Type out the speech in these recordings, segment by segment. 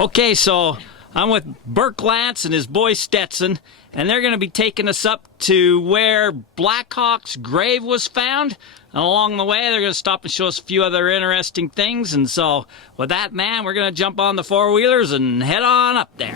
Okay, so I'm with Burke Lance and his boy Stetson, and they're going to be taking us up to where Blackhawk's grave was found. And along the way, they're going to stop and show us a few other interesting things. And so, with that, man, we're going to jump on the four-wheelers and head on up there.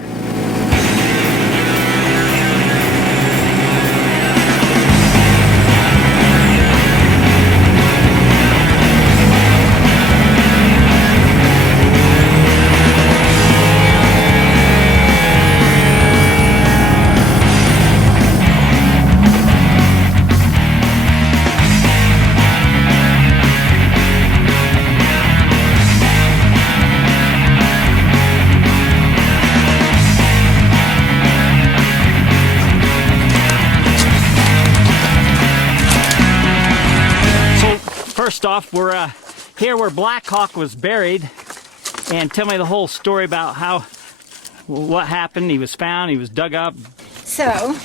First off, we're here where Blackhawk was buried, and tell me the whole story about what happened. He was found, he was dug up. So,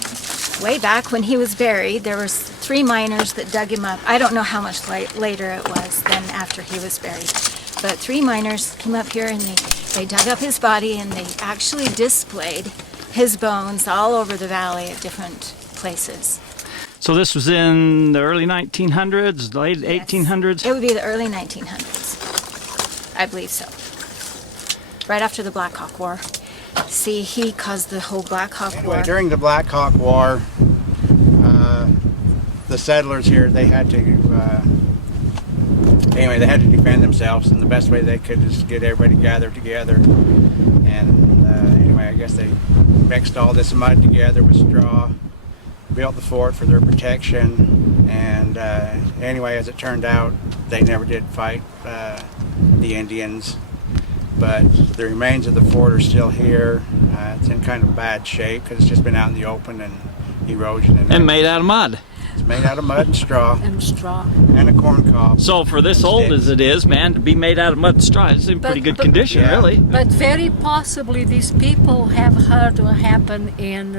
way back when he was buried, there was 3 miners that dug him up. I don't know how much later it was than after he was buried, but 3 miners came up here and they dug up his body, and they actually displayed his bones all over the valley at different places. So this was in the early 1900s, late 1800s? It would be the early 1900s. I believe so. Right after the Blackhawk War. See, he caused the whole Blackhawk War. During the Blackhawk War, the settlers here, they had to defend themselves, and the best way they could is get everybody gathered together. And I guess they mixed all this mud together with straw, built the fort for their protection, and as it turned out, they never did fight the Indians, but the remains of the fort are still here. It's in kind of bad shape because it's just been out in the open and erosion. And made out of mud. It's made out of mud and straw. And straw. And a corn cob. So for this old as it is, man, to be made out of mud and straw, it's in pretty good condition, yeah. Really. But very possibly these people have heard what happened in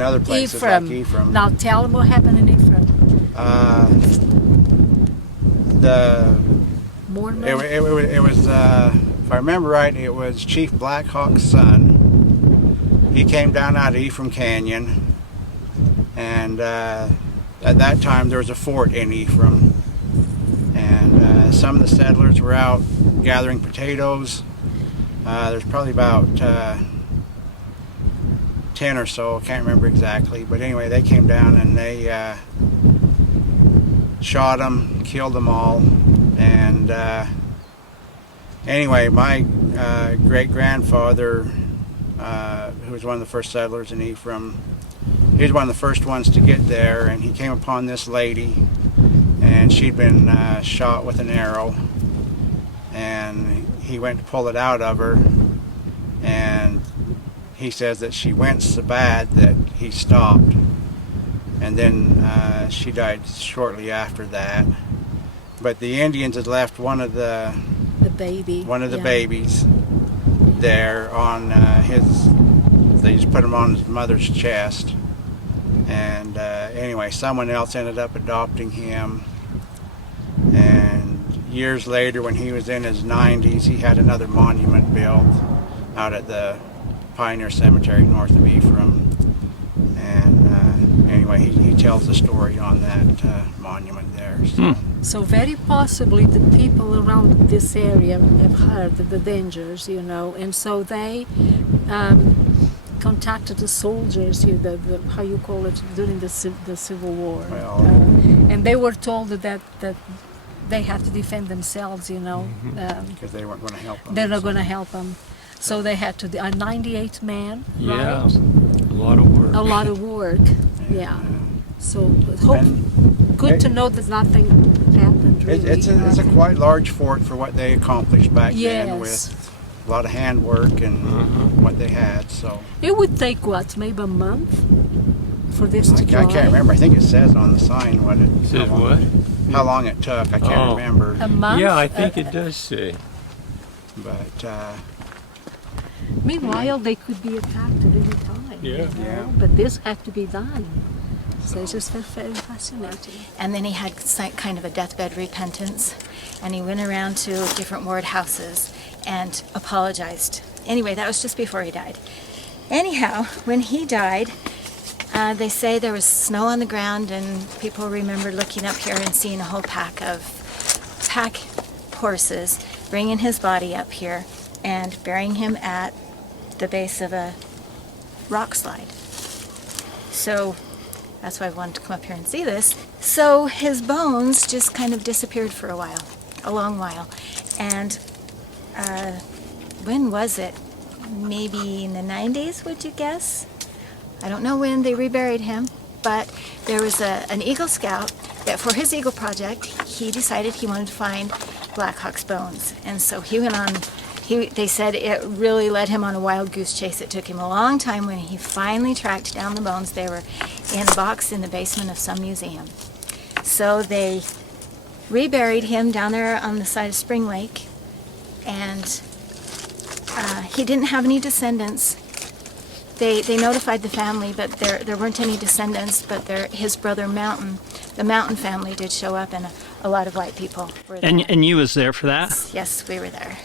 other places Ephraim. like Ephraim. Now tell them what happened in Ephraim. Mormon? It was, if I remember right, it was Chief Blackhawk's son. He came down out of Ephraim Canyon, and at that time there was a fort in Ephraim, and some of the settlers were out gathering potatoes. There's probably about 10 or so, I can't remember exactly, but anyway, they came down and they shot them, killed them all, and my great-grandfather, who was one of the first settlers in Ephraim, he was one of the first ones to get there, and he came upon this lady, and she'd been shot with an arrow, and he went to pull it out of her, and he says that she went so bad that he stopped, and then she died shortly after that. But the Indians had left one of the babies there on they just put him on his mother's chest, and someone else ended up adopting him, and years later, when he was in his 90s, he had another monument built out at the Pioneer Cemetery north of Ephraim, and he tells the story on that monument there. So very possibly the people around this area have heard the dangers, and so they contacted the soldiers, how you call it, during the Civil War, and they were told that they had to defend themselves, because they weren't going to help them. They're not going to help them. So they had to, 98 men, yeah, right? A lot of work. A lot of work, yeah. So good to know that nothing happened really. It's a quite large fort for what they accomplished back then, with a lot of handwork and what they had. So it would take what, maybe a month for this to dry? I can't remember. I think it says on the sign how long it took. I can't remember. A month? Yeah, I think it does say. But meanwhile, they could be attacked at any time. Yeah. But this had to be done. So it's just very fascinating. And then he had kind of a deathbed repentance, and he went around to different ward houses and apologized anyway, that was just before he died. Anyhow, when he died, they say there was snow on the ground, and people remember looking up here and seeing a whole pack horses bringing his body up here and burying him at the base of a rock slide. So that's why I wanted to come up here and see this. So his bones just kind of disappeared for a long while. And when was it? Maybe in the 90s, would you guess? I don't know when they reburied him, but there was an Eagle Scout that for his Eagle project, he decided he wanted to find Blackhawk's bones. And so he went on, they said it really led him on a wild goose chase. It took him a long time. When he finally tracked down the bones, they were in a box in the basement of some museum. So they reburied him down there on the side of Spring Lake, and he didn't have any descendants. They notified the family, but there weren't any descendants, but his brother Mountain, the Mountain family, did show up, and a lot of white people were there. And you was there for that? Yes, we were there.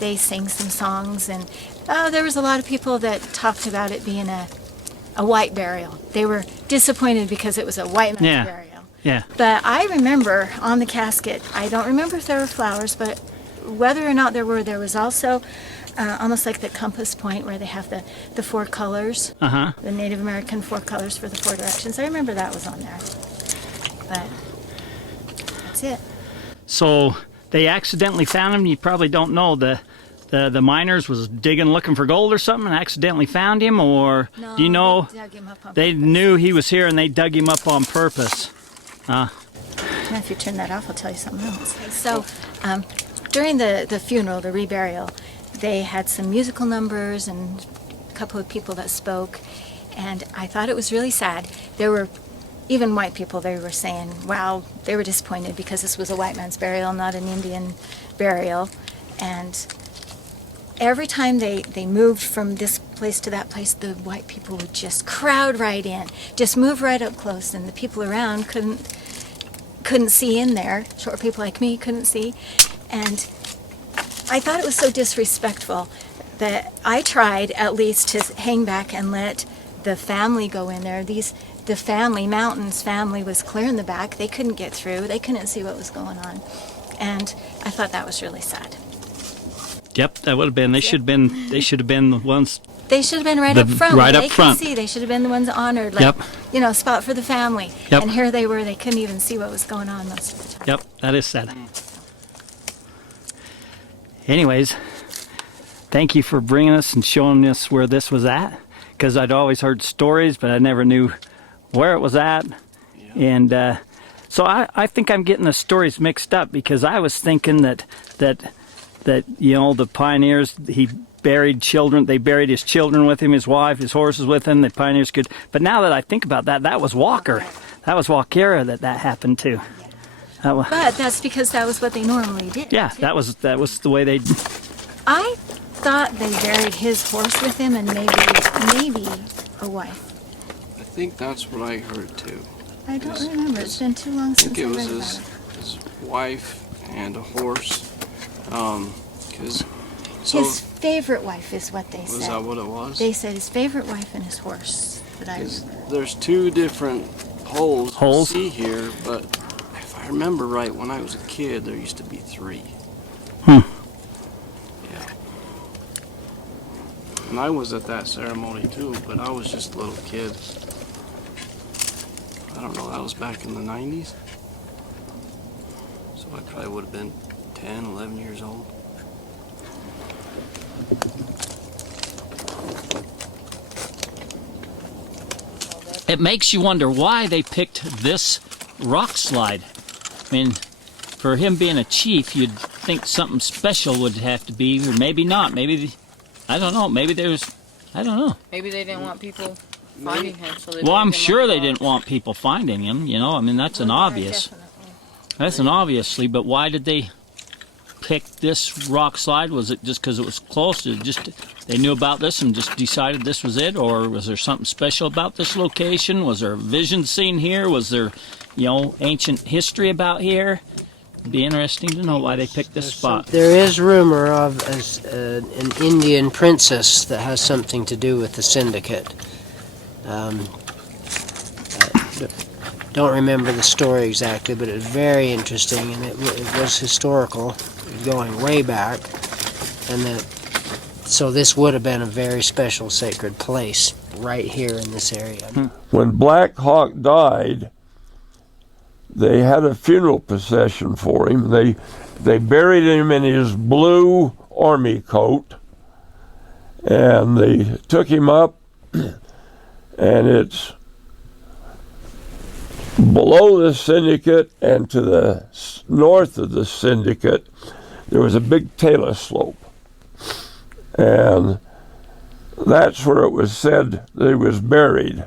They sang some songs, and there was a lot of people that talked about it being a white burial. They were disappointed because it was a white man's burial. Yeah. But I remember on the casket, I don't remember if there were flowers, but whether or not there was also almost like the compass point where they have the 4 colors, the Native American 4 colors for the 4 directions. I remember that was on there. But that's it. So they accidentally found him. You probably don't know, the miners was digging looking for gold or something and accidentally found him, or No, do you know they dug him up on they purpose. knew he was here and they dug him up on purpose? And if you turn that off, I'll tell you something else. So during the funeral, the reburial, they had some musical numbers and a couple of people that spoke, and I thought it was really sad. There were even white people. They were saying, wow, they were disappointed because this was a white man's burial, not an Indian burial. And every time they moved from this place to that place, the white people would just crowd right in, just move right up close, and the people around couldn't see in there. Short people like me couldn't see. And I thought it was so disrespectful that I tried at least to hang back and let the family go in there. The family, Mountain's family, was clear in the back. They couldn't get through. They couldn't see what was going on. And I thought that was really sad. Yep, that would have been. They should have been. They should have been the ones. They should have been right up front. Right where up front. They could see. They should have been the ones honored. Like, spot for the family. Yep. And here they were. They couldn't even see what was going on most of the time. Yep, that is sad. Anyways, thank you for bringing us and showing us where this was at, because I'd always heard stories, but I never knew where it was at. Yeah. And so I think I'm getting the stories mixed up, because I was thinking that the pioneers, he buried children, they buried his children with him, his wife, his horses with him, the pioneers could. But now that I think about that, that was Walker. That was Walkera that happened to. But that's because that was what they normally did. Yeah, too. that was the way they. I thought they buried his horse with him and maybe a wife. I think that's what I heard too. I don't remember. It's been too long since I it read was about it. his wife and a horse. His favorite wife is what they said. Was that what it was? They said his favorite wife and his horse. That I remember. There's 2 different holes you see here, but if I remember right, when I was a kid, there used to be 3. Yeah. And I was at that ceremony too, but I was just a little kid. I don't know, that was back in the 90s. So I probably would have been 10, 11 years old. It makes you wonder why they picked this rock slide. I mean, for him being a chief, you'd think something special would have to be, or maybe not. Maybe, I don't know. Maybe there's, I don't know. Maybe they didn't want people finding him. So they Well, I'm moved him sure up they the didn't want people finding him. You know, I mean, that's an Well, obvious. definitely. That's an obviously, but why did they pick this rock slide? Was it just because it was close? It just they knew about this and just decided this was it, or was there something special about this location? Was there a vision seen here? Was there, ancient history about here? Be interesting to know why they picked this spot. There is rumor of an Indian princess that has something to do with the syndicate. Don't remember the story exactly, but it was very interesting, and it was historical, going way back. And so this would have been a very special sacred place right here in this area. When Blackhawk died, they had a funeral procession for him. They buried him in his blue army coat, and they took him up, and it's below the syndicate and to the north of the syndicate, there was a big talus slope. And that's where it was said that he was buried.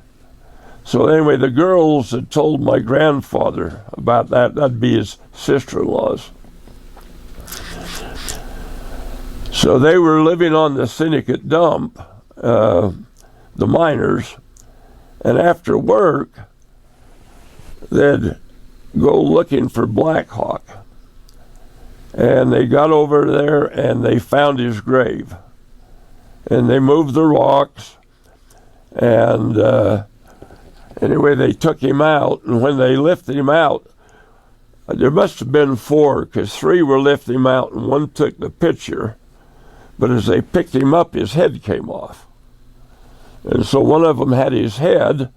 So anyway, the girls had told my grandfather about that. That'd be his sister-in-laws. So they were living on the syndicate dump, the miners, and after work, they'd go looking for Blackhawk. And they got over there and they found his grave. And they moved the rocks, and anyway, they took him out, and when they lifted him out, there must have been 4, because 3 were lifting him out, and 1 took the picture. But as they picked him up, his head came off. And so one of them had his head,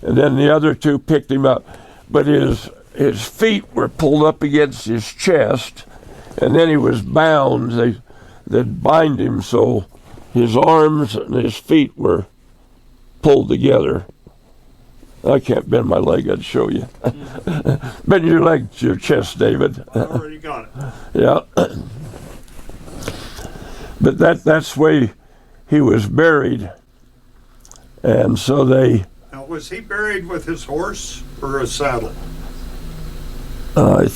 and then the other 2 picked him up. But his feet were pulled up against his chest, and then he was bound. They'd bind him so his arms and his feet were pulled together. I can't bend my leg, I'd show you. Bend your leg to your chest, David. I already got it. Yeah. But that's where he was buried. And so they... Now, was he buried with his horse or a saddle? Do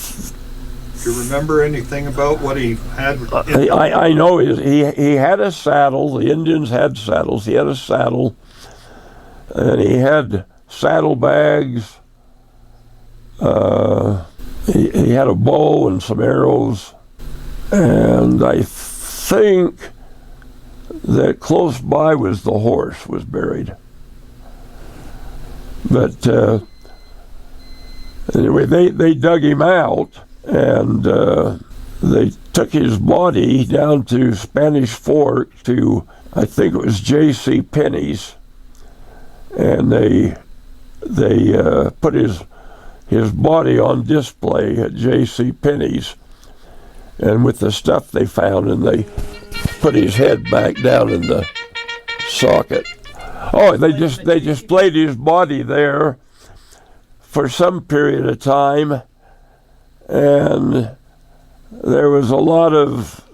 you remember anything about what he had? I know he had a saddle. The Indians had saddles. He had a saddle, and he had saddlebags. He had a bow and some arrows, and I think that close by was the horse was buried. But anyway, they dug him out, and they took his body down to Spanish Fork to, I think it was J.C. Penney's, and they put his body on display at J.C. Penney's, and with the stuff they found, and they put his head back down in the socket. Oh, they displayed his body there for some period of time, and there was a lot of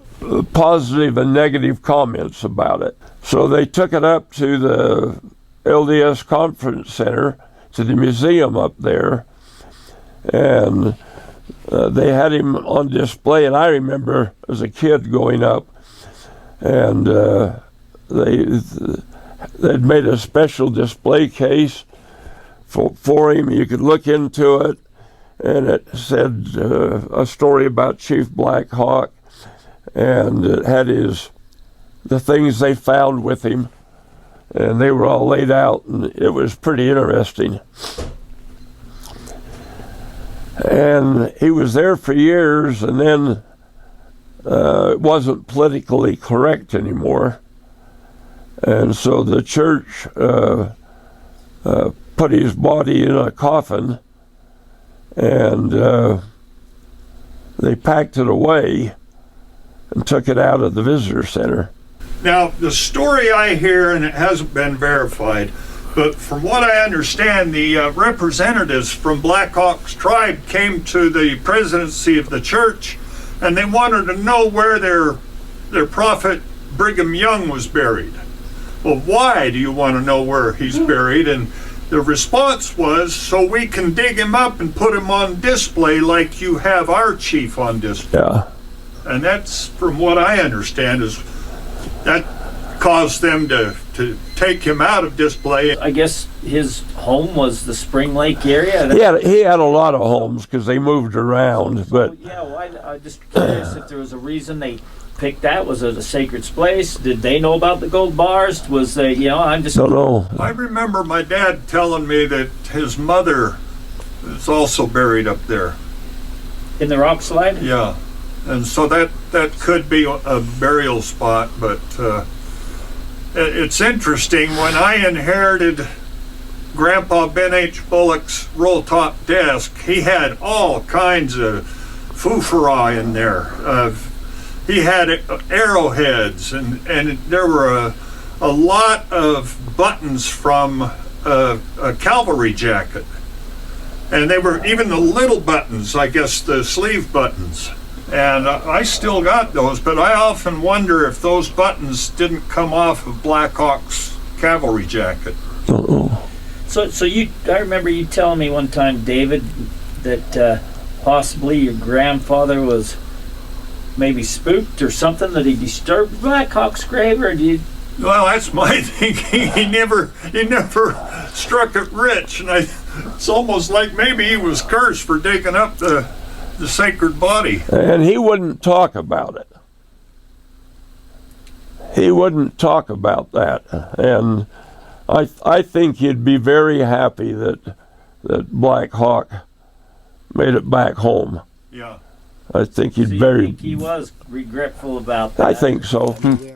positive and negative comments about it. So they took it up to the LDS Conference Center, to the museum up there, and they had him on display. And I remember as a kid going up, and they'd made a special display case for him. You could look into it, and it said a story about Chief Blackhawk, and it had the things they found with him, and they were all laid out, and it was pretty interesting. And he was there for years, and then it wasn't politically correct anymore. And so the church put his body in a coffin, and they packed it away and took it out of the visitor center. Now, the story I hear, and it hasn't been verified, but from what I understand, the representatives from Blackhawk's tribe came to the presidency of the church, and they wanted to know where their prophet Brigham Young was buried. Well, why do you want to know where he's buried? And the response was, so we can dig him up and put him on display like you have our chief on display. Yeah. And that's, from what I understand, is that caused them to take him out of display. I guess his home was the Spring Lake area. He had a lot of homes because they moved around, but Yeah, well, I'm just curious if there was a reason they picked that. Was it a sacred place? Did they know about the gold bars? Was they, I'm just... don't know. I remember my dad telling me that his mother is also buried up there. In the rock slide? Yeah, and so that could be a burial spot, but it's interesting. When I inherited Grandpa Ben H. Bullock's roll-top desk, he had all kinds of foofara in there. He had arrowheads, and there were a lot of buttons from a cavalry jacket. And they were even the little buttons, I guess the sleeve buttons. And I still got those, but I often wonder if those buttons didn't come off of Blackhawk's cavalry jacket. Don't know. So I remember you telling me one time, David, that possibly your grandfather was maybe spooked or something, that he disturbed Blackhawk's grave, or do you... Well, that's my thinking. He never struck it rich, and it's almost like maybe he was cursed for digging up the sacred body. And he wouldn't talk about it. He wouldn't talk about that, and I think he'd be very happy that Blackhawk made it back home. Yeah. I think he'd So you very. think he was regretful about that? I think so. Yeah.